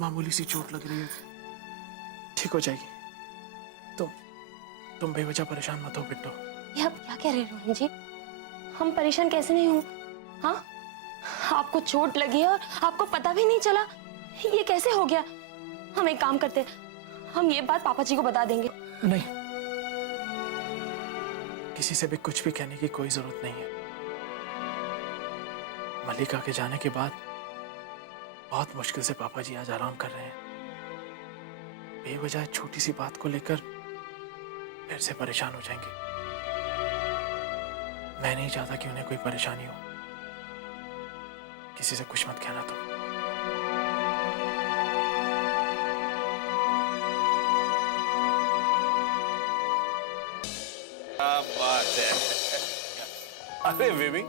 मामूली सी चोट लग रही है, ठीक हो जाएगी। तुम बेवजह परेशान मत हो बिट्टो। ये आप क्या कह रहे हैं रोहन जी? हम परेशान कैसे नहीं हूँ? हाँ, आपको चोट लगी है और आपको पता भी नहीं चला, ये कैसे हो गया? हम एक काम करते, हम ये बात पापा जी को बता देंगे। नहीं, किसी से भी कुछ भी कहने की कोई जरूरत नहीं है। मल्लिका के जाने के बाद बहुत मुश्किल से पापा जी आज आराम कर रहे हैं। बेवजह छोटी सी बात को लेकर फिर से परेशान हो जाएंगे। मैं नहीं चाहता कि उन्हें कोई परेशानी हो। किसी से कुछ मत कहना तुम। क्या बात है। अरे बेबी,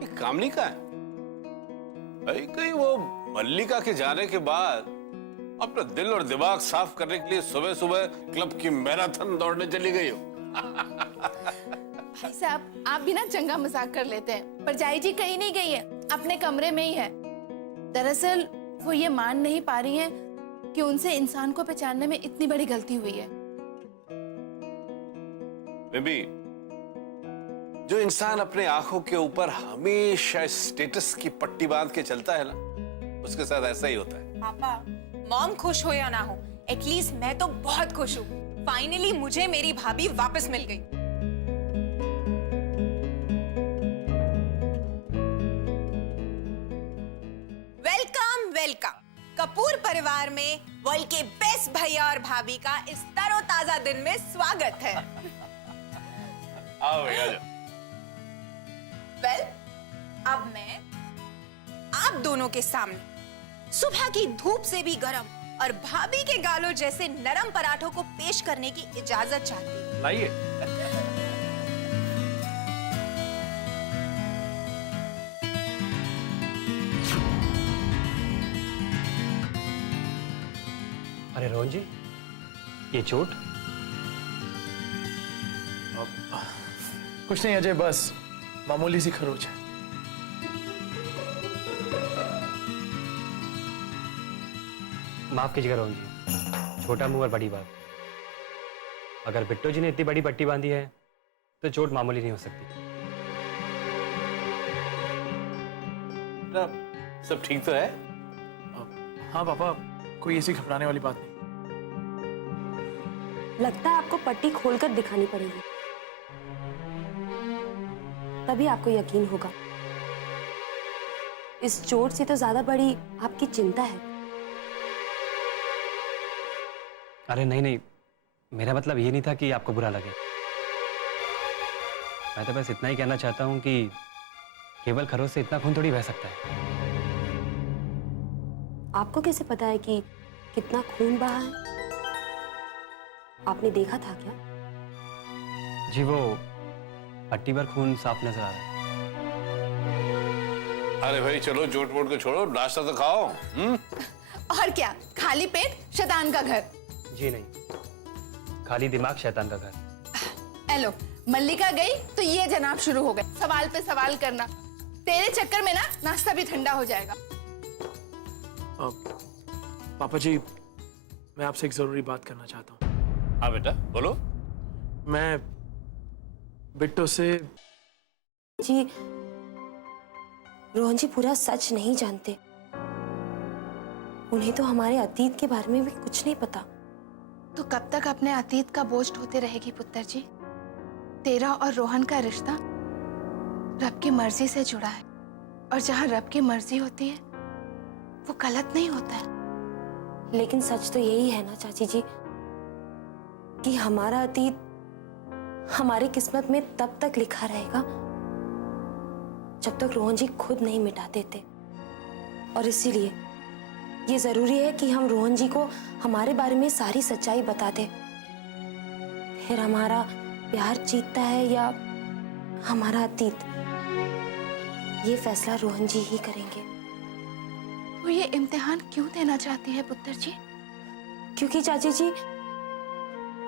ये कामनी का है भाई? कहीं वो मल्लिका के जाने के बाद अपना दिल और दिमाग साफ करने के लिए सुबह सुबह क्लब की मैराथन दौड़ने चली गई हो? भाई साहब, आप भी ना चंगा मजाक कर लेते हैं, पर जाई जी कहीं नहीं गई है, अपने कमरे में ही है। दरअसल वो ये मान नहीं पा रही हैं कि उनसे इंसान को पहचानने में इतनी बड़ी गलती हुई है। बेबी, जो इंसान अपने आंखों के ऊपर हमेशा स्टेटस की पट्टी बांध के चलता है ना, उसके साथ ऐसा ही होता है। पापा, मॉम खुश हो या ना हो, एटलीस्ट मैं तो बहुत खुश हूँ। फाइनली मुझे मेरी भाभी वापस मिल गई। Welcome welcome. कपूर परिवार में वर्ल्ड के बेस्ट भैया और भाभी का इस तरोताजा दिन में स्वागत है। आओ भैया, जाओ। वेल, अब मैं आप दोनों के सामने सुबह की धूप से भी गर्म और भाभी के गालों जैसे नरम पराठों को पेश करने की इजाजत चाहती हूँ। लाइए। अरे रोहन जी, ये चोट? कुछ नहीं अजय, बस मामूली सी खरोच है। माफ कीजिएगा रोहन जी, छोटा मुंह और बड़ी बात। अगर बिट्टो जी ने इतनी बड़ी पट्टी बांधी है तो चोट मामूली नहीं हो सकती। सब ठीक तो है? हाँ पापा, कोई ऐसी घबराने वाली बात नहीं। लगता है आपको पट्टी खोलकर दिखानी पड़ेगी, तभी आपको यकीन होगा। इस चोट से तो ज्यादा बड़ी आपकी चिंता है। अरे नहीं नहीं, मेरा मतलब ये नहीं था कि आपको बुरा लगे। मैं तो बस इतना ही कहना चाहता हूं कि केवल खरोच से इतना खून थोड़ी बह सकता है। आपको कैसे पता है कि कितना खून बहा है? आपने देखा था क्या? जी, वो पट्टी पर खून साफ नजर आ रहा है। अरे भाई चलो, जोट वोट को छोड़ो, नाश्ता तो खाओ। और क्या, खाली पेट शैतान का घर। जी नहीं, खाली दिमाग शैतान का घर। हेलो, मल्लिका गई तो ये जनाब शुरू हो गए सवाल पे सवाल करना। तेरे चक्कर में ना नाश्ता भी ठंडा हो जाएगा। पापा जी, मैं आपसे एक जरूरी बात करना चाहता हूँ। हाँ बेटा, बोलो। मैं बिट्टो से जी, रोहन जी पूरा सच नहीं जानते। उन्हें तो हमारे अतीत के बारे में भी कुछ नहीं पता। तो कब तक अपने अतीत का बोझ ढोते रहेगी पुत्र जी? तेरा और रोहन का रिश्ता रब की मर्जी से जुड़ा है, और जहाँ रब की मर्जी होती है वो गलत नहीं होता है। लेकिन सच तो यही है ना चाची जी, कि हमारा अतीत हमारी किस्मत में तब तक लिखा रहेगा जब तक रोहन जी खुद नहीं मिटा देते। और इसीलिए ये जरूरी है कि हम रोहन जी को हमारे बारे में सारी सच्चाई बता दें। फिर हमारा प्यार जीतता है या हमारा अतीत, ये फैसला रोहन जी ही करेंगे। तो ये इम्तिहान क्यों देना चाहती है पुत्र जी? क्योंकि चाची जी,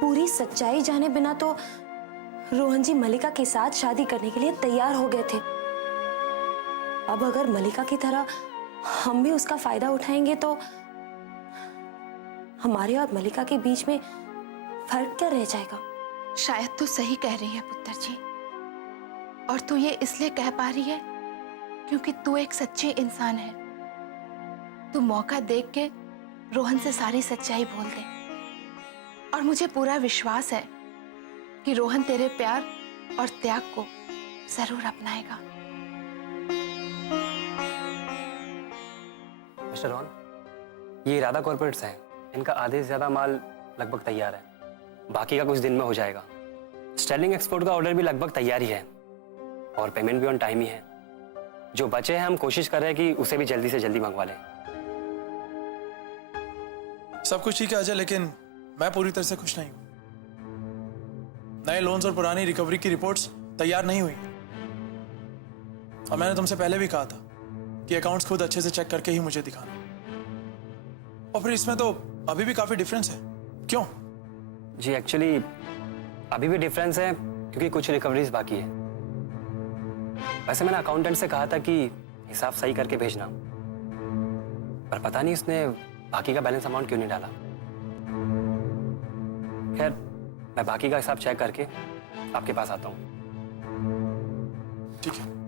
पूरी सच्चाई जाने बिना तो रोहन जी मल्लिका के साथ शादी करने के लिए तैयार हो गए थे। अब अगर मल्लिका की तरह हम भी उसका फायदा उठाएंगे तो हमारे और मलिका के बीच में फर्क क्या रह जाएगा? शायद तू सही कह रही है पुत्र जी, और तू ये इसलिए कह पा रही है क्योंकि तू एक सच्चे इंसान है। तू मौका देख के रोहन से सारी सच्चाई बोल दे, और मुझे पूरा विश्वास है कि रोहन तेरे प्यार और त्याग को जरूर अपनाएगा। मिस्टर रोहन, ये इरादा कॉर्पोरेट्स हैं, इनका आधे से ज्यादा माल लगभग तैयार है, बाकी का कुछ दिन में हो जाएगा। स्टर्लिंग एक्सपोर्ट का ऑर्डर भी लगभग तैयार ही है और पेमेंट भी ऑन टाइम ही है। जो बचे हैं हम कोशिश कर रहे हैं कि उसे भी जल्दी से जल्दी मंगवा लें। सब कुछ ठीक है अजय, लेकिन मैं पूरी तरह से खुश नहीं हूं। नए लोन्स और पुरानी रिकवरी की रिपोर्ट्स तैयार नहीं हुई, और मैंने तुमसे पहले भी कहा था कि अकाउंट्स खुद अच्छे से चेक करके ही मुझे दिखाना। और फिर इसमें तो अभी भी काफी डिफरेंस है। क्यों? जी एक्चुअली अभी भी डिफरेंस है क्योंकि कुछ रिकवरीज बाकी है। वैसे मैंने अकाउंटेंट से कहा था कि हिसाब सही करके भेजना, पर पता नहीं उसने बाकी का बैलेंस अमाउंट क्यों नहीं डाला। खैर, मैं बाकी का हिसाब चेक करके आपके पास आता हूँ। ठीक है।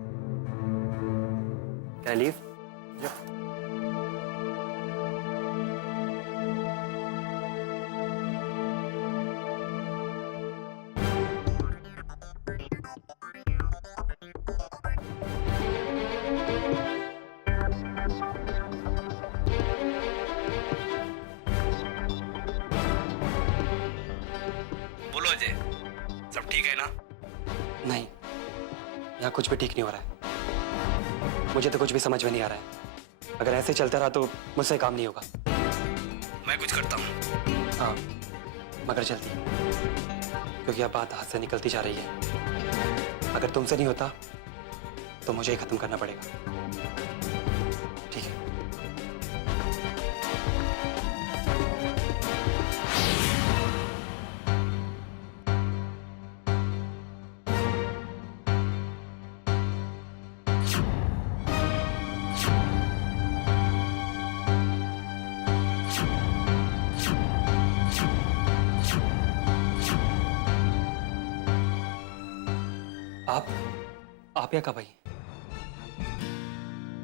Can I leave? बोलो अजय, सब ठीक है ना? नहीं, यहाँ कुछ भी ठीक नहीं हो रहा है। मुझे तो कुछ भी समझ में नहीं आ रहा है। अगर ऐसे चलता रहा तो मुझसे काम नहीं होगा। मैं कुछ करता हूँ। हाँ, मगर जल्दी, क्योंकि अब बात हाथ से निकलती जा रही है। अगर तुमसे नहीं होता तो मुझे ही खत्म करना पड़ेगा। ठीक है। आप या कब आई?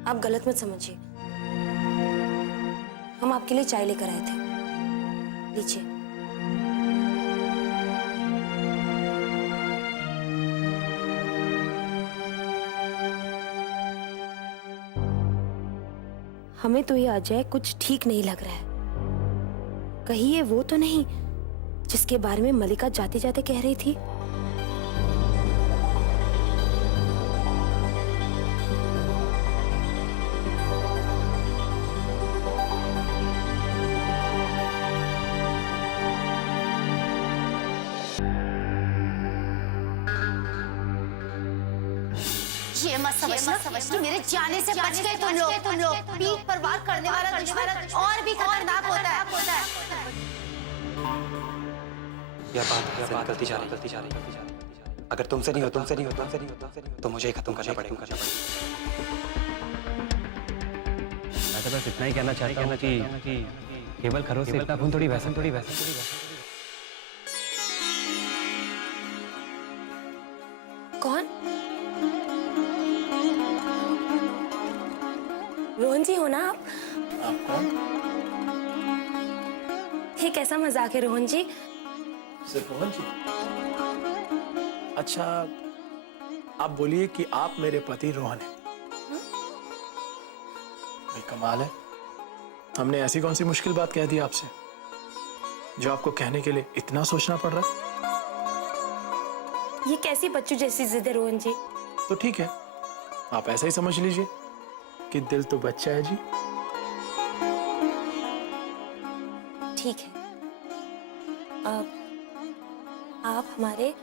आप गलत मत समझिए, हम आपके लिए चाय लेकर आए थे। लीजिए। हमें तो ये अजय कुछ ठीक नहीं लग रहा है। कहीं ये वो तो नहीं जिसके बारे में मलिका जाते जाते कह रही थी? ये मत समझना कि मेरे जाने से बच गए तुम लोग। पीठ पर वार करने वाला दुश्मन और भी खतरनाक होता है। यह बात निकलती जा रही। अगर तुमसे नहीं हो तो मुझे ही खत्म करना पड़ेगा। मैं तो बस इतना ही कहना चाहता हूँ कि केवल खरों से इतना खून थोड़ी वैसा। कौन? रोहन जी हो ना आप? कौन? ये कैसा मजाक है रोहन जी? सिर्फ रोहन जी? अच्छा, आप बोलिए कि आप मेरे पति रोहन हैं। भाई कमाल है, हमने ऐसी कौन सी मुश्किल बात कह दी आपसे जो आपको कहने के लिए इतना सोचना पड़ रहा है? ये कैसी बच्चों जैसी जिद है रोहन जी? तो ठीक है, आप ऐसा ही समझ लीजिए कि दिल तो बच्चा है जी। ठीक है, आप हमारे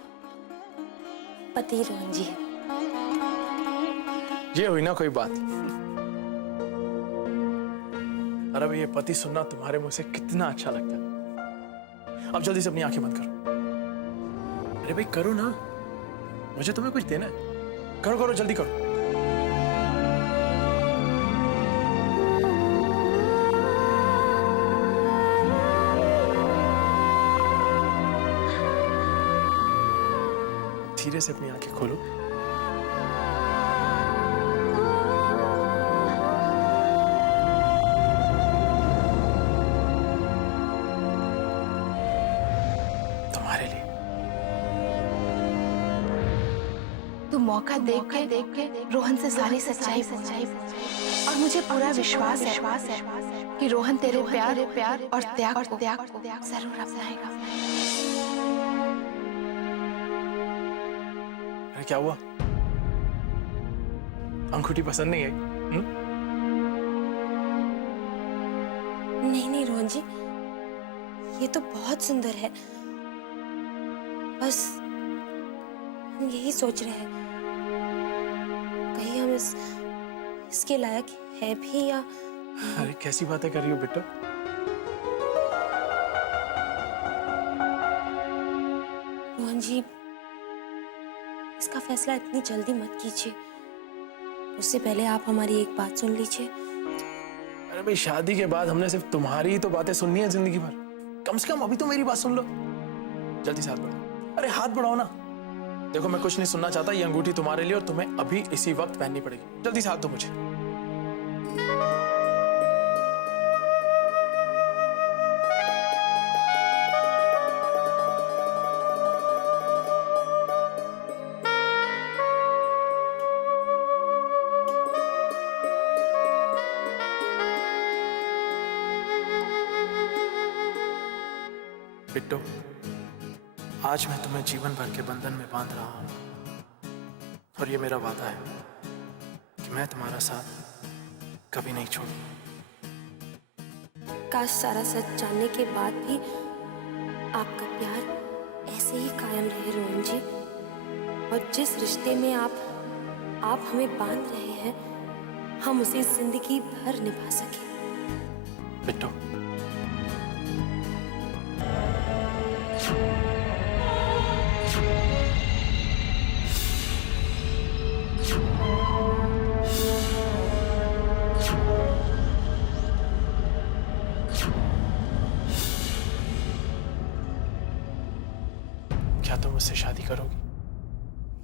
पति रोहन जी हैं। ये हुई ना कोई बात। और अब ये पति सुनना तुम्हारे मुंह से कितना अच्छा लगता है। अब जल्दी से अपनी आंखें बंद करो। अरे भाई करो ना, मुझे तुम्हें कुछ देना है। करो जल्दी करो। धीरे से अपनी आंखें खोलो। तुम्हारे लिए। तू मौका देख के रोहन से सारी सच्चाई और मुझे पूरा विश्वास है कि रोहन तेरे प्यार और त्याग जरूर अपनाएगा। अरे क्या हुआ? अंगूठी पसंद नहीं आई? नहीं रोहन जी, ये तो बहुत सुंदर है। बस हम यही सोच रहे हैं, कहीं हम इसके लायक है भी या। अरे कैसी बातें कर रही हो बेटा? रोहन जी, इसका फैसला इतनी जल्दी मत कीजिए। उससे पहले आप हमारी एक बात सुन लीजिए। अरे भाई, शादी के बाद हमने सिर्फ तुम्हारी ही तो बातें सुननी है जिंदगी भर। कम से कम अभी तो मेरी बात सुन लो। जल्दी से हाथ बढ़ाओ। अरे हाथ बढ़ाओ ना। देखो, मैं कुछ नहीं सुनना चाहता। ये अंगूठी तुम्हारे लिए और तुम्हें अभी इसी वक्त पहननी पड़ेगी। जल्दी से हाथ दो मुझे। बिट्टू, आज मैं तुम्हें जीवन भर के बंधन में बांध रहा हूं और ये मेरा वादा है कि मैं तुम्हारा साथ कभी नहीं छोड़ूंगा। काश सारा सच जानने के बाद भी आपका प्यार ऐसे ही कायम रहे रोहन जी, और जिस रिश्ते में आप हमें बांध रहे हैं, हम उसे जिंदगी भर निभा सके। बिट्टू, क्या तुम मुझसे शादी करोगी?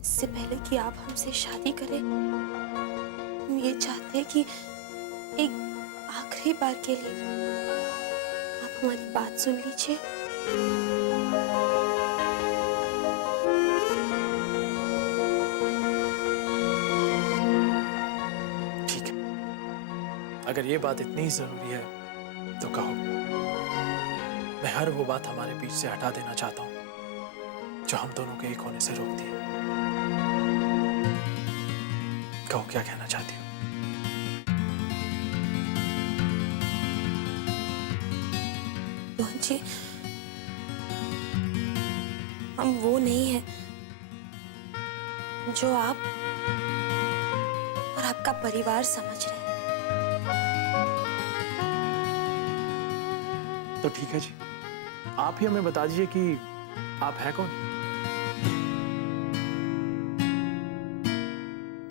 इससे पहले कि आप हमसे शादी करें, हम ये चाहते हैं कि एक आखिरी बार के लिए आप हमारी बात सुन लीजिए। ठीक है, अगर ये बात इतनी जरूरी है तो कहो। मैं हर वो बात हमारे बीच से हटा देना चाहता हूं जो हम दोनों के एक होने से रोकती है। कहो, क्या कहना चाहती हो? रोहन जी, हम वो नहीं है जो आप और आपका परिवार समझ रहे हैं। तो ठीक है जी, आप ही हमें बता दीजिए कि आप हैं कौन?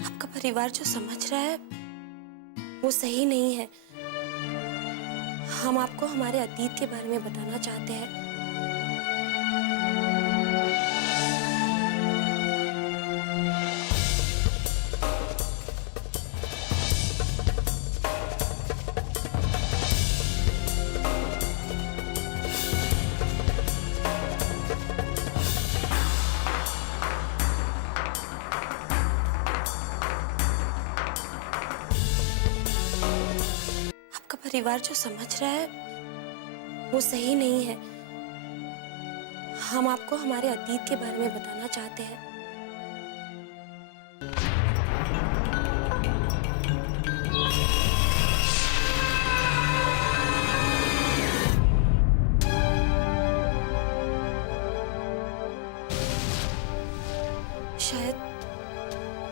आपका परिवार जो समझ रहा है वो सही नहीं है। हम आपको हमारे अतीत के बारे में बताना चाहते हैं। परिवार जो समझ रहा है वो सही नहीं है। हम आपको हमारे अतीत के बारे में बताना चाहते हैं। शायद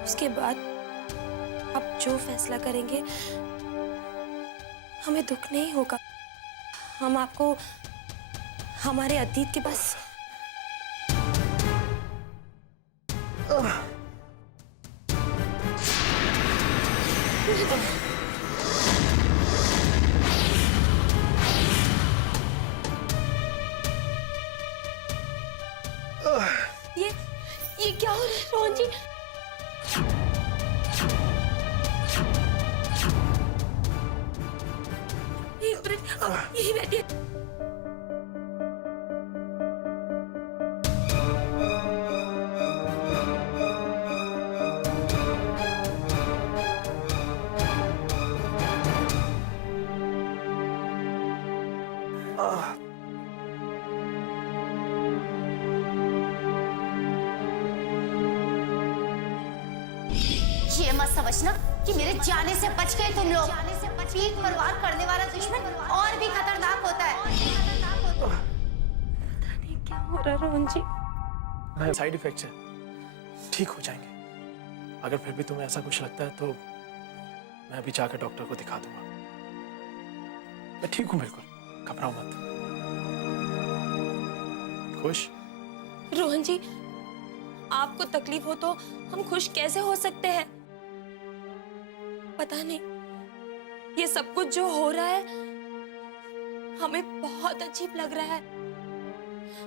उसके बाद आप जो फैसला करेंगे हमें दुख नहीं होगा। हम आपको हमारे अतीत के बस ये क्या हो रहा है? रोहन जी। एक मिनट, आप यही बैठिए। ये मत समझना कि मेरे जाने से बच गए तुम लोग। पीठ पर वार करने वाला दुश्मन और भी खतरनाक होता है। क्या हो रहा है रोहन जी? साइड इफेक्ट्स है, ठीक हो जाएंगे। अगर फिर भी तुम्हें ऐसा कुछ लगता है तो मैं अभी जाकर डॉक्टर को दिखा दूंगा। मैं ठीक हूँ बिल्कुल, घबराओ मत। खुश? रोहन जी, आपको तकलीफ हो तो हम खुश कैसे हो सकते हैं? पता नहीं, ये सब कुछ जो हो रहा है हमें बहुत अजीब लग रहा है।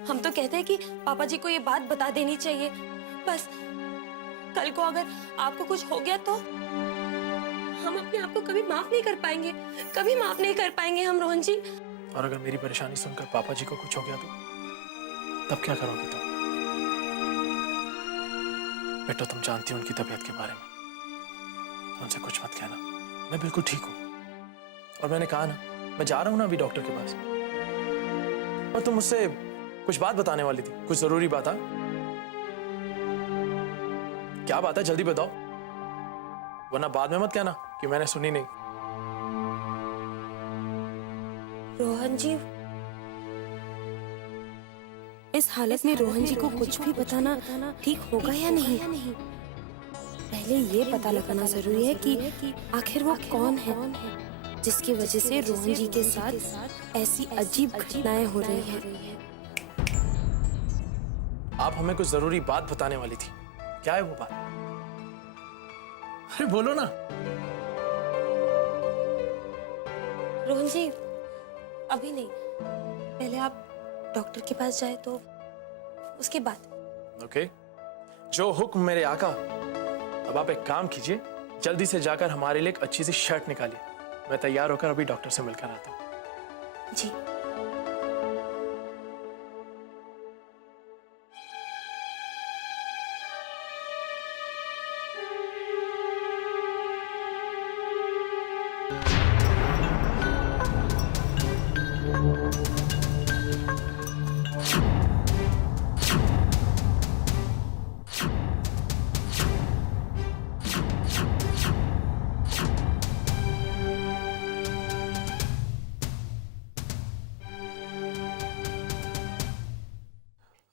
हम तो कहते हैं कि पापा जी को ये बात बता देनी चाहिए। बस कल को अगर आपको कुछ हो गया तो हम अपने आप को कभी माफ नहीं कर पाएंगे, कभी माफ नहीं कर पाएंगे हम रोहन जी। और अगर मेरी परेशानी सुनकर पापा जी को कुछ हो गया तो तब क्या करोगी तुम? बेटा, तुम जानती हो उनकी तबीयत के बारे में, उनसे कुछ मत कहना। मैं बिल्कुल ठीक हूँ और मैंने कहा ना, मैं जा रहा हूँ ना अभी डॉक्टर के पास। और तुम मुझसे कुछ बात बताने वाली थी, कुछ जरूरी बात। है क्या बात है? जल्दी बताओ, वरना बाद में मत कहना कि मैंने सुनी नहीं। रोहन जी, इस हालत में रोहन जी को कुछ भी बताना ठीक होगा या नहीं? पहले ये पता लगाना जरूरी है कि आखिर वो कौन है जिसकी वजह से रोहन जी के साथ ऐसी अजीब घटनाएं हो रही हैं। आप हमें कुछ जरूरी बात बताने वाली थी, क्या है वो बात? अरे बोलो ना। रोहन जी, अभी नहीं, पहले आप डॉक्टर के पास जाए तो उसके बाद। ओके, जो हुक्म मेरे आका। अब आप एक काम कीजिए, जल्दी से जाकर हमारे लिए एक अच्छी सी शर्ट निकालिए। मैं तैयार होकर अभी डॉक्टर से मिलकर आता हूँ। जी।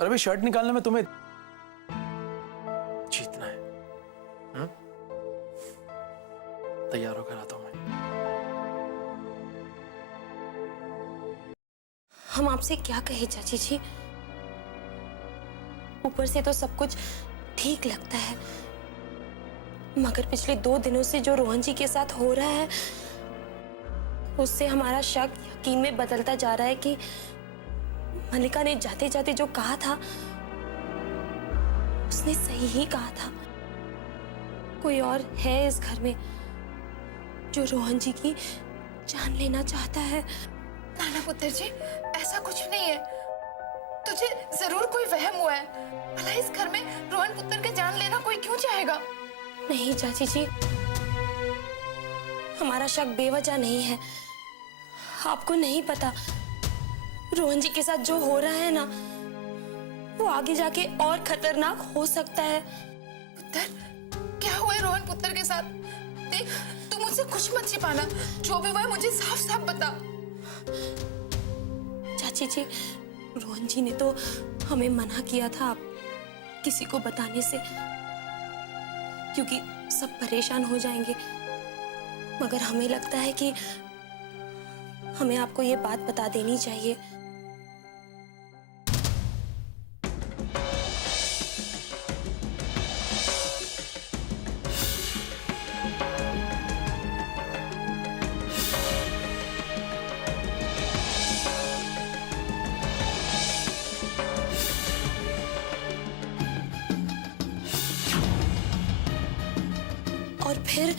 और अभी शर्ट निकालने में तुम्हें जीतना है। तैयार होकर आता हूं मैं। हम आपसे क्या कहे चाची जी? ऊपर से तो सब कुछ ठीक लगता है, मगर पिछले 2 दिनों से जो रोहन जी के साथ हो रहा है उससे हमारा शक यकीन में बदलता जा रहा है कि मल्लिका ने जाते जाते जो कहा था उसने सही ही कहा था। कोई और है इस घर में जो रोहन जी की जान लेना चाहता है। नाना पुत्र जी, ऐसा कुछ नहीं है। तुझे जरूर कोई वहम हुआ है। भला इस घर में रोहन पुत्र के जान लेना कोई क्यों चाहेगा? नहीं चाची जी, हमारा शक बेवजह नहीं है। आपको नहीं पता, रोहन जी के साथ जो हो रहा है ना, वो आगे जाके और खतरनाक हो सकता है। पुत्र, क्या हुआ है रोहन पुत्र के साथ? देख, तू मुझसे कुछ मत छिपाना। जो भी हुआ है मुझे साफ साफ बता। चाची जी, रोहन जी ने तो हमें मना किया था किसी को बताने से, क्योंकि सब परेशान हो जाएंगे। मगर हमें लगता है कि हमें आपको ये बात बता देनी चाहिए। और फिर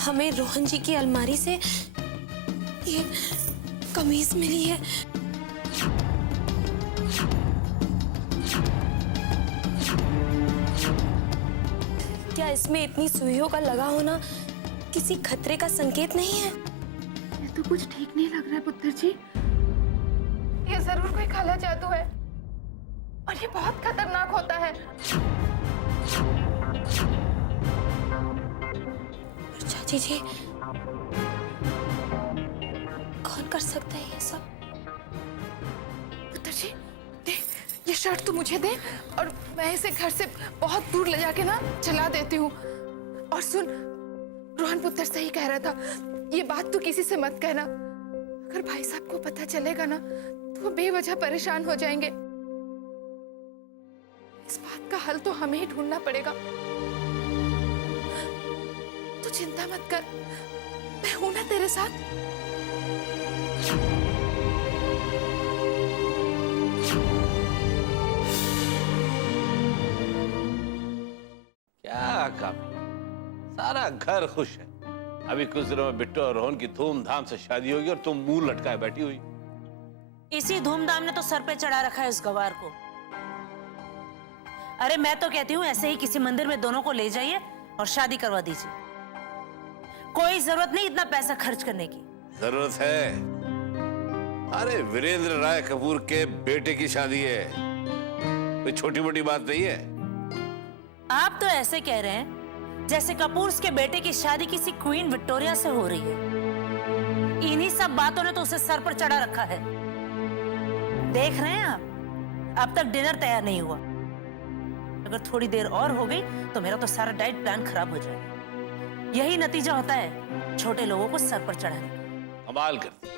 हमें रोहन जी की अलमारी से ये कमीज मिली है। क्या इसमें इतनी सुइयों का लगा होना किसी खतरे का संकेत नहीं है? ये तो कुछ ठीक नहीं लग रहा है पुत्र जी। ये जरूर कोई काला जादू है और ये बहुत खतरनाक होता है। चाची जी, कौन कर सकता है ये सब? पुत्र जी, दे ये शर्ट तो मुझे दे और मैं इसे घर से बहुत दूर ले जाके ना जला देती हूँ। और सुन, रोहन पुत्र सही कह रहा था, ये बात तो किसी से मत कहना। अगर भाई साहब को पता चलेगा ना तो वो बेवजह परेशान हो जाएंगे। इस बात का हल तो हमें ही ढूंढना पड़ेगा। तू चिंता मत कर, मैं हूं ना तेरे साथ। क्या कामी, सारा घर खुश है। अभी कुछ दिनों में बिट्टू और रोहन की धूमधाम से शादी होगी और तुम मुंह लटकाए बैठी हुई। इसी धूमधाम ने तो सर पे चढ़ा रखा है उस गवार को। अरे मैं तो कहती हूँ ऐसे ही किसी मंदिर में दोनों को ले जाइए और शादी करवा दीजिए। कोई जरूरत नहीं इतना पैसा खर्च करने की। जरूरत है। अरे वीरेंद्र राय कपूर के बेटे की शादी है, कोई छोटी मोटी बात नहीं है। आप तो ऐसे कह रहे हैं जैसे कपूर के बेटे की शादी किसी क्वीन विक्टोरिया से हो रही है। इन्हीं सब बातों ने तो उसे सर पर चढ़ा रखा है। देख रहे हैं आप, अब तक डिनर तैयार नहीं हुआ। अगर थोड़ी देर और हो गई तो मेरा तो सारा डाइट प्लान खराब हो जाएगा। यही नतीजा होता है छोटे लोगों को सर पर चढ़ाने का। कमाल करती,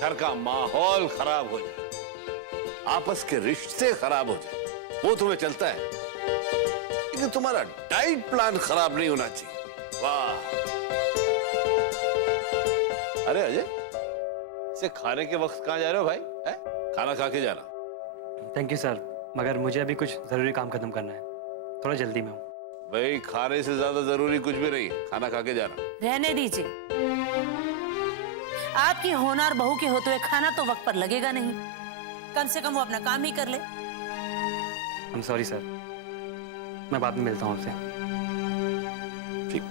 घर का माहौल खराब हो जाए, आपस के रिश्ते खराब हो जाए, वो तुम्हें चलता है, लेकिन तुम्हारा डाइट प्लान खराब नहीं होना चाहिए। वाह! अरे अजय, इसे खाने के वक्त कहाँ जा रहे हो भाई? है? खाना खा के जाना। थैंक यू सर, मगर मुझे अभी कुछ जरूरी काम खत्म करना है, थोड़ा जल्दी में हूँ। भाई खाने से ज्यादा जरूरी कुछ भी नहीं है, खाना खा के जाना। रहने दीजिए, आपकी होनहार बहू के होते हुए खाना तो वक्त पर लगेगा नहीं। कम से कम वो अपना काम ही कर ले। आई एम सॉरी सर, मैं बाद में मिलता हूँ आपसे। ठीक।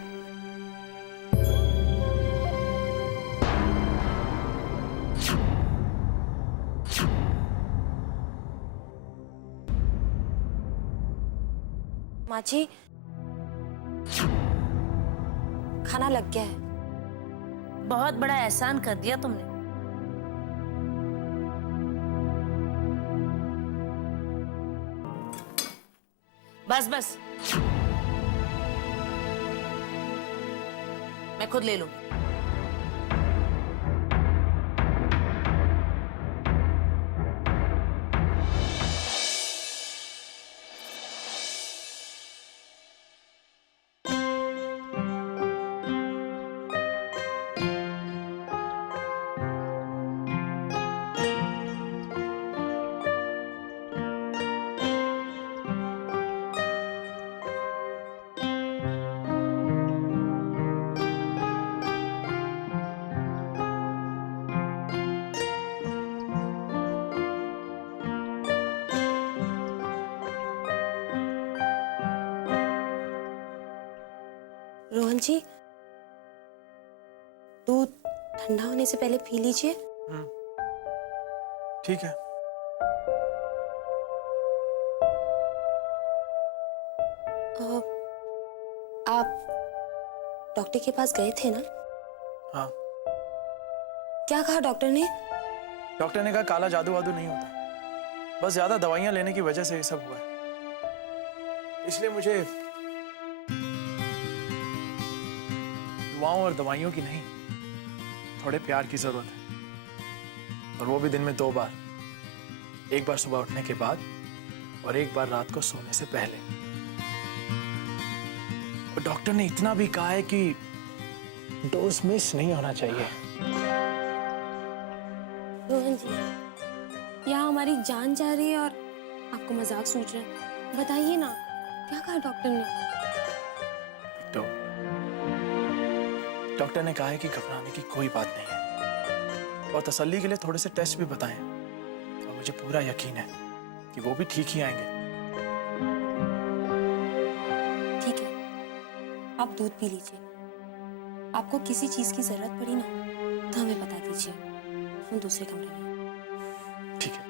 माँ जी, खाना लग गया है। बहुत बड़ा एहसान कर दिया तुमने। बस बस, मैं खुद ले लूंगी। रोहन जी, दूध ठंडा होने से पहले पी लीजिए। ठीक है। आप डॉक्टर के पास गए थे ना? हाँ। क्या कहा डॉक्टर ने? डॉक्टर ने कहा काला जादू वादू नहीं होता, बस ज्यादा दवाइयां लेने की वजह से ये सब हुआ है। इसलिए मुझे दुआओं और दवाइयों की नहीं, थोड़े प्यार की जरूरत है। और वो भी दिन में 2 बार, एक बार सुबह उठने के बाद और एक बार रात को सोने से पहले। और डॉक्टर ने इतना भी कहा है कि डोज मिस नहीं होना चाहिए। रोहन जी, यहाँ हमारी जान जा रही है और आपको मजाक सूझ रहा है। बताइए ना, क्या कहा डॉक्टर ने? तो डॉक्टर ने कहा है कि घबराने की कोई बात नहीं है और तसल्ली के लिए थोड़े से टेस्ट भी बताए हैं और मुझे पूरा यकीन है कि वो भी ठीक ही आएंगे। ठीक है, आप दूध पी लीजिए। आपको किसी चीज की जरूरत पड़ी ना तो हमें बता दीजिए, हम दूसरे कमरे में। ठीक है।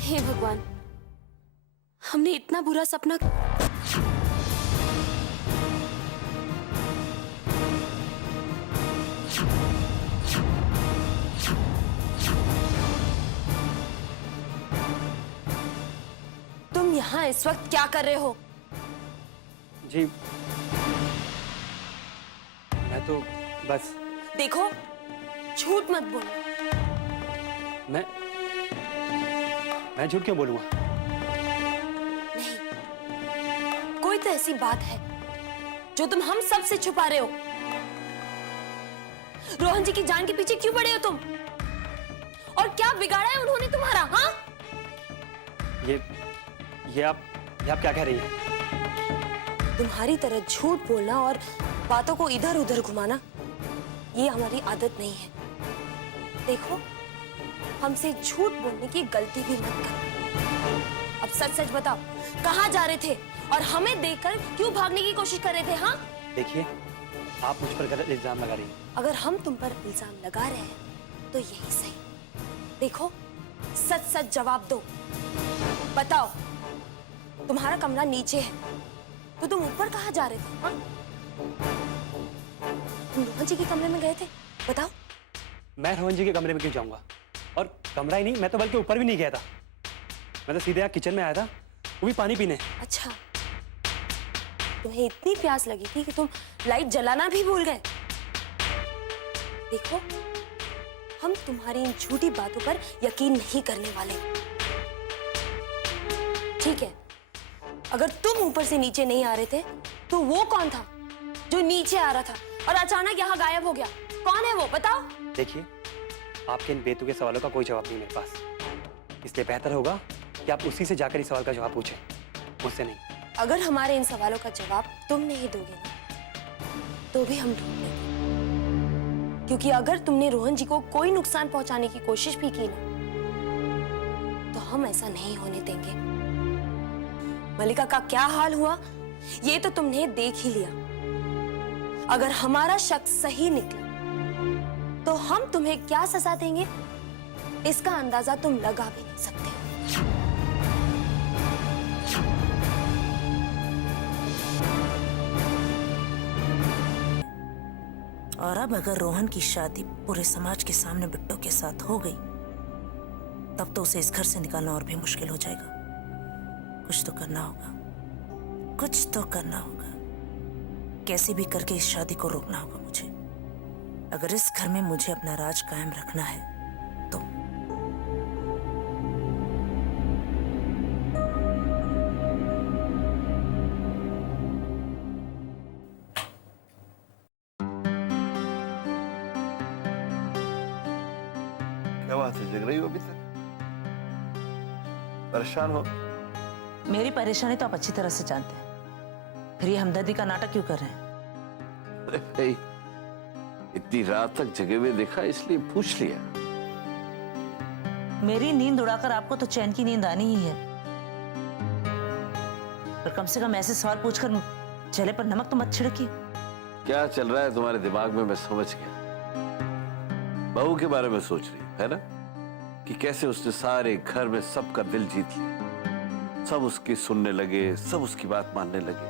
हे भगवान, हमने इतना बुरा सपना। तुम यहाँ इस वक्त क्या कर रहे हो? जी मैं तो बस। देखो, झूठ मत बोलो। मैं झूठ क्यों बोलूंगा? नहीं, कोई तो ऐसी बात है जो तुम हम सब से छुपा रहे हो। रोहन जी की जान के पीछे क्यों पड़े हो तुम? और क्या बिगाड़ा है उन्होंने तुम्हारा? हाँ, ये आप क्या कह रही हैं? तुम्हारी तरह झूठ बोलना और बातों को इधर उधर घुमाना ये हमारी आदत नहीं है। देखो, हमसे झूठ बोलने की गलती भी मत करो। अब सच सच बताओ, कहाँ जा रहे थे और हमें देखकर क्यों भागने की कोशिश कर रहे थे? हाँ, देखिए, आप मुझ पर गलत इल्जाम लगा रही हैं। अगर हम तुम पर इल्जाम लगा रहे हैं तो यही सही। देखो, सच सच जवाब दो। बताओ, तुम्हारा कमरा नीचे है तो तुम ऊपर कहाँ जा रहे थे? हाँ? तुम रोहन जी के कमरे में गए थे? बताओ। मैं रोहन जी के कमरे में क्यों जाऊंगा? और कमरा ही नहीं, मैं तो बल्कि ऊपर भी नहीं गया था। मैं तो सीधे यहाँ किचन में आया था, वो भी पानी पीने। अच्छा, तुम्हें इतनी प्यास लगी थी कि तुम लाइट जलाना भी भूल गए। देखो, हम तुम्हारी इन झूठी बातों पर यकीन नहीं करने वाले। ठीक है, अगर तुम ऊपर से नीचे नहीं आ रहे थे तो वो कौन था जो नीचे आ रहा था और अचानक यहाँ गायब हो गया? कौन है वो? बताओ। देखिए, आपके इन बेतुके सवालों का कोई जवाब नहीं मेरे पास, इसलिए बेहतर होगा कि आप उसी से जाकर इस सवाल का जवाब पूछें, मुझसे नहीं। अगर हमारे इन सवालों का जवाब तुम नहीं दोगे ना तो भी हम ढूंढ लेंगे, क्योंकि अगर तुमने रोहन जी को कोई नुकसान पहुंचाने की कोशिश भी की ना तो हम ऐसा नहीं होने देंगे। मलिका का क्या हाल हुआ ये तो तुमने देख ही लिया। अगर हमारा शक सही निकला तो हम तुम्हें क्या सजा देंगे इसका अंदाजा तुम लगा भी नहीं सकते। और अब अगर रोहन की शादी पूरे समाज के सामने बिट्टो के साथ हो गई तब तो उसे इस घर से निकालना और भी मुश्किल हो जाएगा। कुछ तो करना होगा, कुछ तो करना होगा। कैसे भी करके इस शादी को रोकना होगा मुझे। अगर इस घर में मुझे अपना राज कायम रखना है तो। क्या बात है, जग रही हो अभी तक? परेशान हो? मेरी परेशानी तो आप अच्छी तरह से जानते हैं, फिर ये हमदर्दी का नाटक क्यों कर रहे हैं? अरे भाई, इतनी रात तक जगे हुए देखा इसलिए पूछ लिया। मेरी नींद उड़ाकर आपको तो चैन की नींद आनी ही है, पर कम से कम ऐसे सवाल पूछकर चेहरे पर नमक तो मत छिड़किए। क्या चल रहा है तुम्हारे दिमाग में मैं समझ गया। बहू के बारे में सोच रही है ना, कि कैसे उसने सारे घर में सबका दिल जीत लिया, सब उसकी सुनने लगे, सब उसकी बात मानने लगे।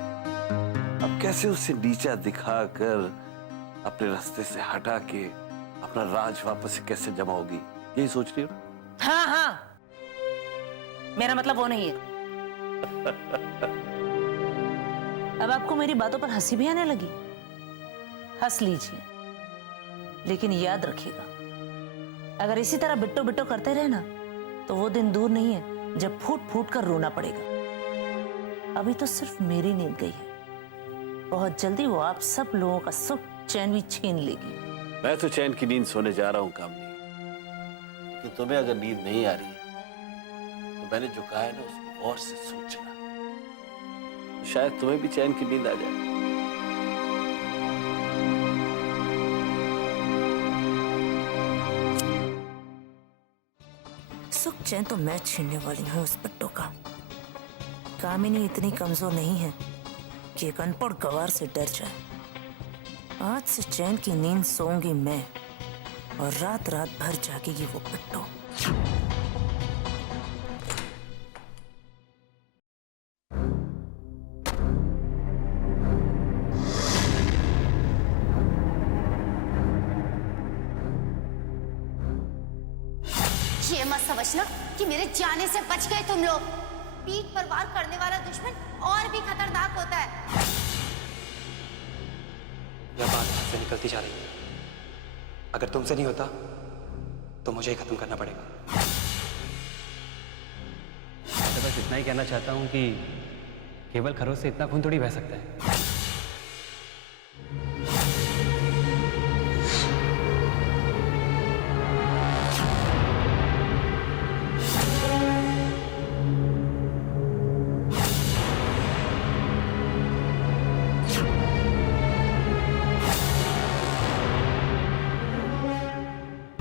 अब कैसे उसे नीचा दिखाकर अपने रास्ते से हटा के अपना राज वापस से कैसे जमाओगी, यही सोच रही हो? हाँ हाँ, मेरा मतलब वो नहीं है। अब आपको मेरी बातों पर हंसी भी आने लगी। हंस लीजिए, लेकिन याद रखिएगा, अगर इसी तरह बिट्टो बिट्टो करते रहे ना, तो वो दिन दूर नहीं है जब फूट फूट कर रोना पड़ेगा। अभी तो सिर्फ मेरी नींद गई है, बहुत जल्दी वो आप सब लोगों का सुख चैन भी छीन लेगी। मैं तो चैन की नींद सोने जा रहा हूं कामनी, कि तुम्हें अगर नींद नहीं आ रही है तो मैंने जो कहा है ना उसको और से सोचना, तो शायद तुम्हें भी चैन की नींद आ जाए। सुख चैन तो मैं छीनने वाली हूँ उस बिट्टो का। कामिनी इतनी कमजोर नहीं है कि एक अनपढ़ गवार से डर जाए। आज से चैन की नींद सोऊंगी मैं, और रात रात भर जागेगी वो बिट्टो। ये मत समझना कि मेरे जाने से बच गए तुम लोग। पीठ पर वार करने वाला दुश्मन और भी खतरनाक होता है। यह बात हाथ से निकलती जा रही है। अगर तुमसे नहीं होता तो मुझे ही खत्म करना पड़ेगा। मैं तो बस इतना ही कहना चाहता हूं कि केवल खरोच से इतना खून थोड़ी बह सकता है।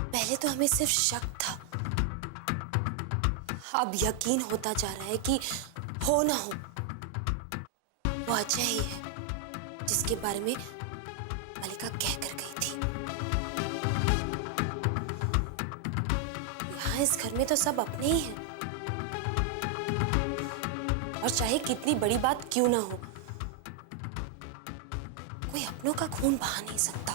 पहले तो हमें सिर्फ शक था, अब यकीन होता जा रहा है कि हो ना हो वो अजय ही है जिसके बारे में मलिका कह कर गई थी। यहाँ इस घर में तो सब अपने ही हैं, और चाहे कितनी बड़ी बात क्यों ना हो, कोई अपनों का खून बहा नहीं सकता।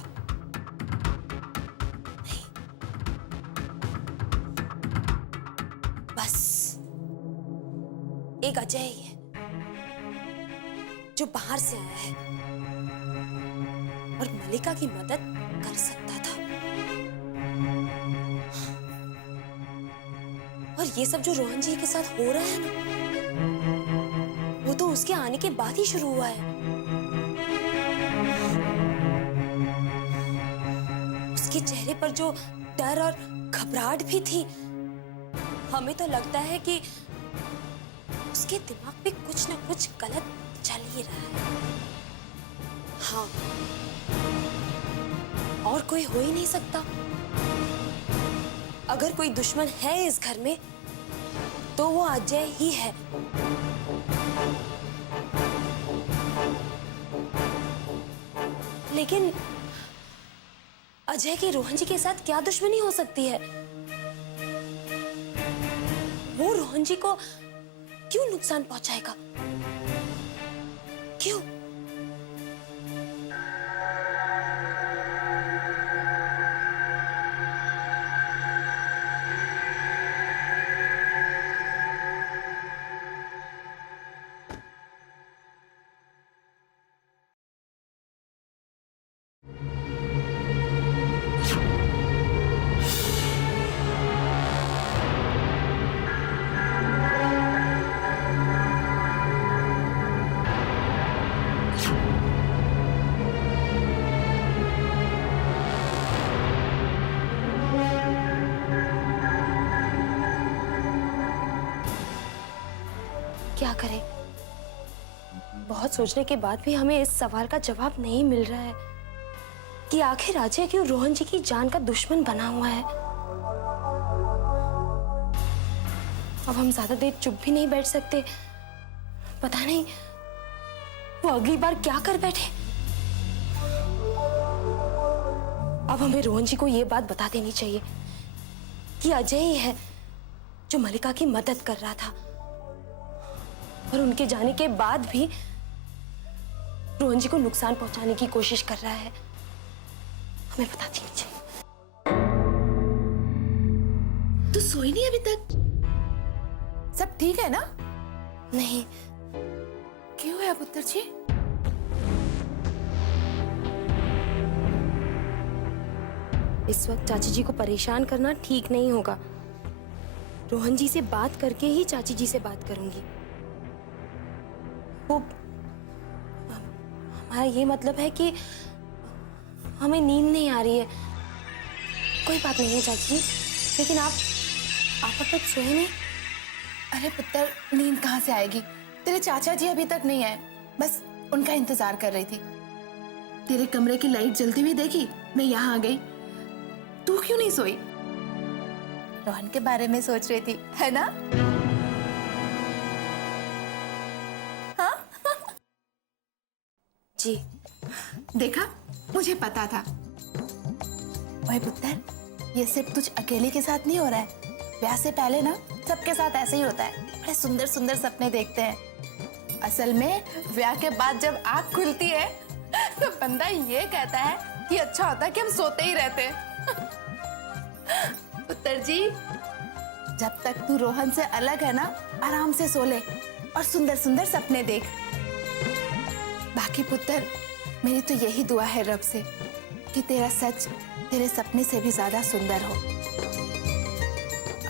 एक अजय ही है जो बाहर से आया है और मलिका की मदद कर सकता था। और ये सब जो रोहन जी के साथ हो रहा है ना, वो तो उसके आने के बाद ही शुरू हुआ है। उसके चेहरे पर जो डर और घबराहट भी थी, हमें तो लगता है कि उसके दिमाग पे कुछ ना कुछ गलत चल ही रहा है। हाँ, और कोई हो ही नहीं सकता। अगर कोई दुश्मन है इस घर में तो वो अजय ही है। लेकिन अजय की रोहन जी के साथ क्या दुश्मनी हो सकती है? वो रोहन जी को क्यों नुकसान पहुंचाएगा? क्यों? क्या करें? बहुत सोचने के बाद भी हमें इस सवाल का जवाब नहीं मिल रहा है कि आखिर अजय क्यों रोहन जी की जान का दुश्मन बना हुआ है। अब हम ज्यादा देर चुप भी नहीं बैठ सकते। पता नहीं वो अगली बार क्या कर बैठे। अब हमें रोहन जी को ये बात बता देनी चाहिए कि अजय ही है जो मलिका की मदद कर रहा था, और उनके जाने के बाद भी रोहन जी को नुकसान पहुंचाने की कोशिश कर रहा है। हमें बता देनी चाहिए। तू सोई नहीं अभी तक? सब ठीक है ना? नहीं, क्यों है पुत्र जी? इस वक्त चाची जी को परेशान करना ठीक नहीं होगा। रोहन जी से बात करके ही चाची जी से बात करूंगी। वो हमारा ये मतलब है कि हमें नींद नहीं आ रही है। कोई बात नहीं है चाची जी, लेकिन आप अब तक सोए नहीं? अरे पुत्र, नींद कहाँ से आएगी? तेरे चाचा जी अभी तक नहीं आए, बस उनका इंतजार कर रही थी। तेरे कमरे की लाइट जलती हुई देखी, मैं यहाँ आ गई। तू क्यों नहीं सोई? रोहन के बारे में सोच रही थी, है ना? हाँ? जी। देखा, मुझे पता था। ओए पुत्र, ये सिर्फ तुझ अकेले के साथ नहीं हो रहा है। ब्याह से पहले ना सबके साथ ऐसे ही होता है, बड़े सुंदर सुंदर सपने देखते हैं। असल में ब्याह के बाद जब आँख खुलती है तो बंदा ये कहता है कि अच्छा होता है कि हम सोते ही रहते। पुत्र जी, जब तक तू रोहन से अलग है ना, आराम से सो ले और सुंदर सुंदर सपने देख। बाकी पुत्र, मेरी तो यही दुआ है रब से कि तेरा सच तेरे सपने से भी ज्यादा सुंदर हो।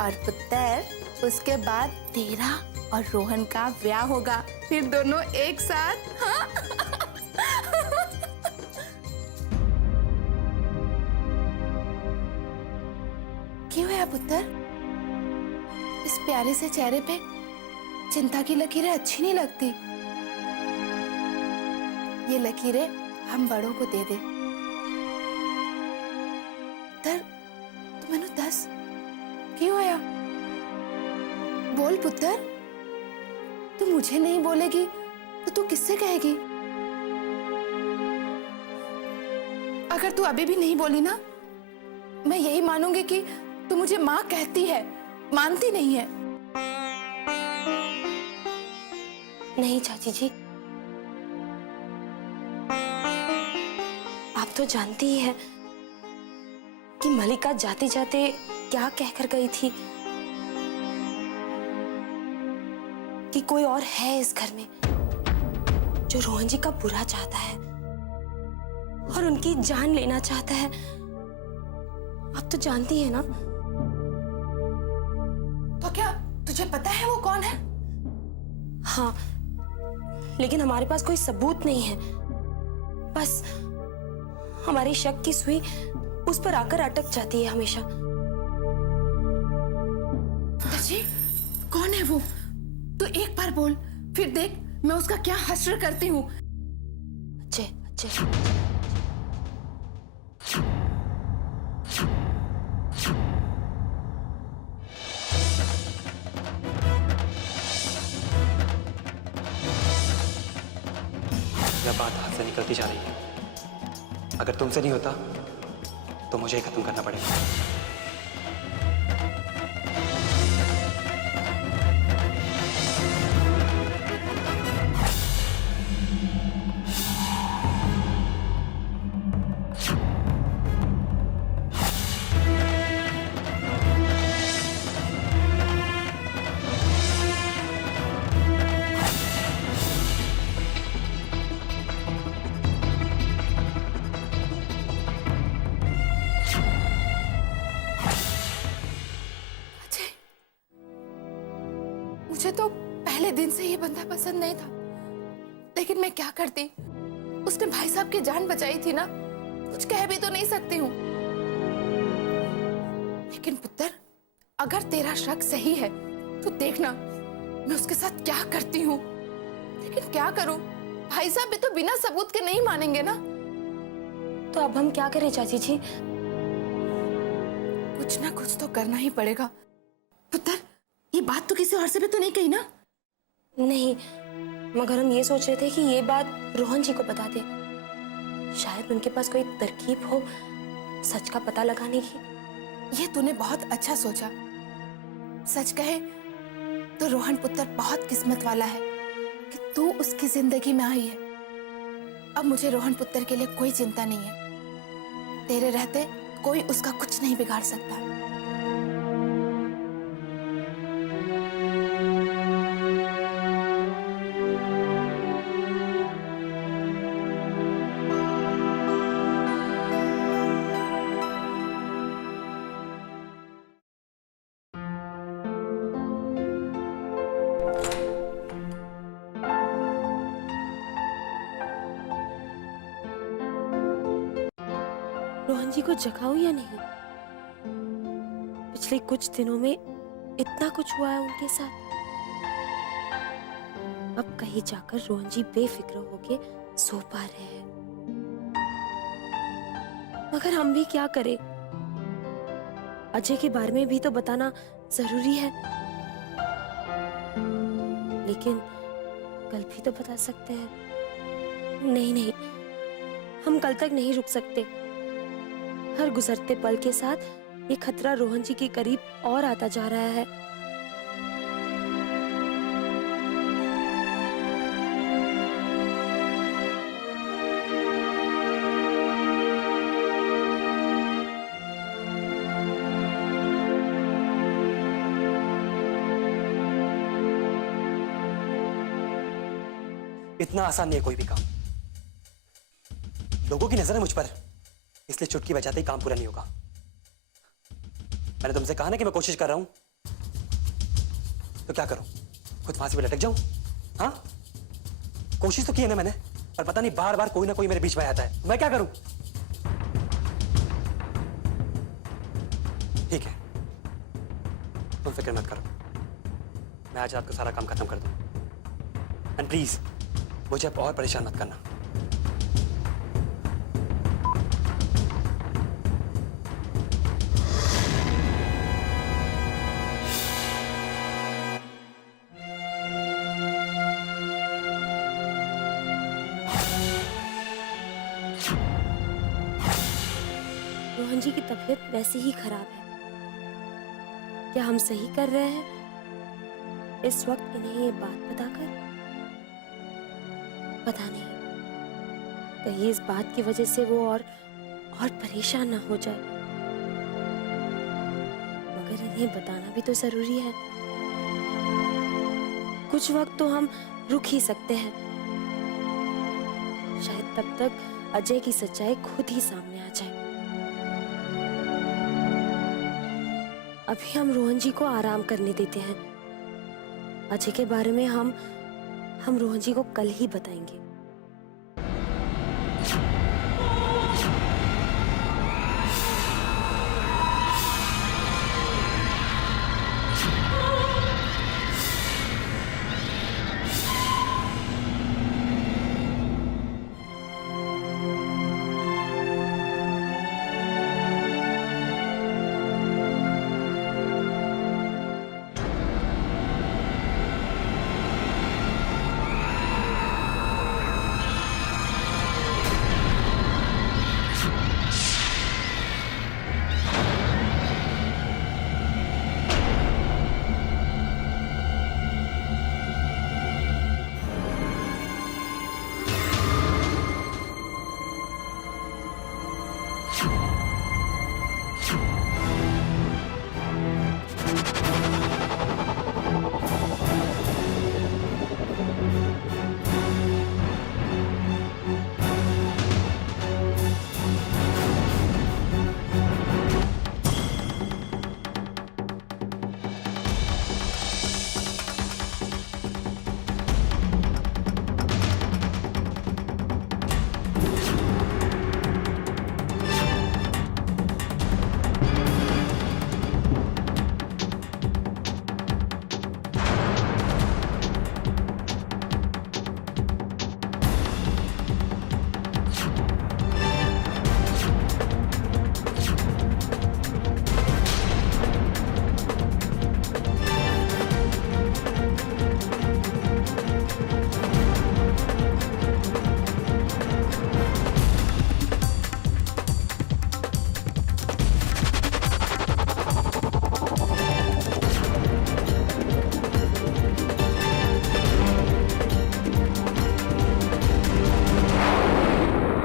और पुत्र, उसके बाद तेरा और रोहन का ब्याह होगा, फिर दोनों एक साथ। हाँ? क्यों है पुत्र? इस प्यारे से चेहरे पे चिंता की लकीरें अच्छी नहीं लगती। ये लकीरें हम बड़ों को दे दे। पुत्र, तू मैनू दस क्यों आया? बोल पुत्र, तू मुझे नहीं बोलेगी तो तू किससे कहेगी? अगर तू अभी भी नहीं बोली ना, मैं यही मानूंगी कि तू मुझे माँ कहती है, मानती नहीं है। नहीं चाची जी, आप तो जानती ही है कि मलिका जाते जाते क्या कहकर गई थी, कि कोई और है इस घर में जो रोहन जी का बुरा चाहता है और उनकी जान लेना चाहता है। आप तो जानती है ना। तो क्या तुझे पता है वो कौन है? हाँ, लेकिन हमारे पास कोई सबूत नहीं है। बस हमारी शक की सुई उस पर आकर अटक जाती है हमेशा। जी, कौन है वो? तो एक बार बोल, फिर देख मैं उसका क्या हश्र करती हूँ। अजय, अजय। यह बात हाथ से निकलती जा रही है। अगर तुमसे नहीं होता तो मुझे ही खत्म करना पड़ेगा। मुझे तो पहले दिन से ये बंदा पसंद नहीं था, लेकिन मैं क्या करती? उसने भाई साहब की जान बचाई थी ना, कुछ कह भी तो नहीं सकती हूँ। लेकिन पुत्र, अगर तेरा शक सही है तो देखना, मैं उसके साथ क्या करती हूँ, लेकिन क्या करूं, भाई साहब भी तो बिना सबूत के नहीं मानेंगे ना। तो अब हम क्या करें चाची जी? कुछ ना कुछ तो करना ही पड़ेगा। पुत्र, ये बात तो किसी और से भी तो नहीं कही ना? नहीं, मगर हम ये सोच रहे थे कि ये बात रोहन जी को बता दे। शायद उनके पास कोई तरकीब हो सच का पता लगाने की। ये तूने बहुत अच्छा सोचा। सच कहे तो रोहन पुत्र बहुत किस्मत वाला है कि तू उसकी जिंदगी में आई है। अब मुझे रोहन पुत्र के लिए कोई चिंता नहीं है। तेरे रहते कोई उसका कुछ नहीं बिगाड़ सकता। रोहन जी को जगाऊं या नहीं? पिछले कुछ दिनों में इतना कुछ हुआ है उनके साथ। अब कहीं जाकर रोहन जी बेफिक्र होके सो पा रहे हैं, मगर हम भी क्या करें? अजय के बारे में भी तो बताना जरूरी है, लेकिन कल भी तो बता सकते हैं। नहीं नहीं, हम कल तक नहीं रुक सकते। हर गुजरते पल के साथ ये खतरा रोहन जी के करीब और आता जा रहा है। इतना आसान नहीं है कोई भी काम। लोगों की नजर है मुझ पर, इसलिए चुटकी बजाते ही काम पूरा नहीं होगा। मैंने तुमसे कहा ना कि मैं कोशिश कर रहा हूं, तो क्या करूं? खुद फांसी पे लटक जाऊं? हाँ, कोशिश तो की है ना मैंने, पर पता नहीं बार बार कोई ना कोई मेरे बीच में आता है। मैं क्या करूं? ठीक है, तुम फिक्र मत करो, मैं आज रात को सारा काम खत्म कर दूं। एंड प्लीज मुझे अब और परेशान मत करना। रोहन जी की तबीयत वैसे ही खराब है। क्या हम सही कर रहे हैं इस वक्त इन्हें ये बात बताकर? पता नहीं, कहीं इस बात की वजह से वो और परेशान ना हो जाए। मगर इन्हें बताना भी तो जरूरी है। कुछ वक्त तो हम रुक ही सकते हैं। शायद तब तक अजय की सच्चाई खुद ही सामने आ जाए। अभी हम रोहन जी को आराम करने देते हैं। अजय के बारे में हम रोहन जी को कल ही बताएंगे।